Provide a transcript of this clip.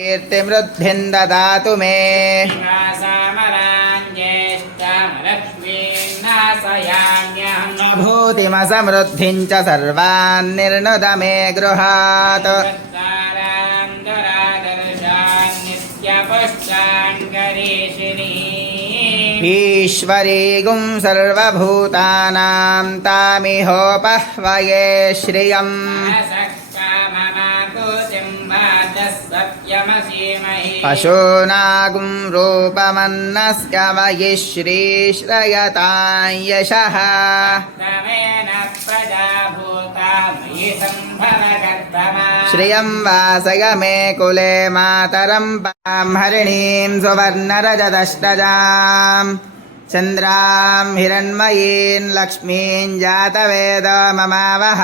कीर्तिमृद्धिं ददातु मे भूतिमसमृद्धिं च सर्वान् निर्नुद मे गृहात् ईश्वरीगुं सर्वभूतानां तामिहोपह्वये श्रियम् पशूनागुं रूपमन्नस्य वयि श्रीश्रयतां यशः श्रियं वासय मे कुले मातरं पां हरिणीं सुवर्णरजतष्टजां चन्द्रां हिरण्मयीं लक्ष्मीं जातवेद ममावह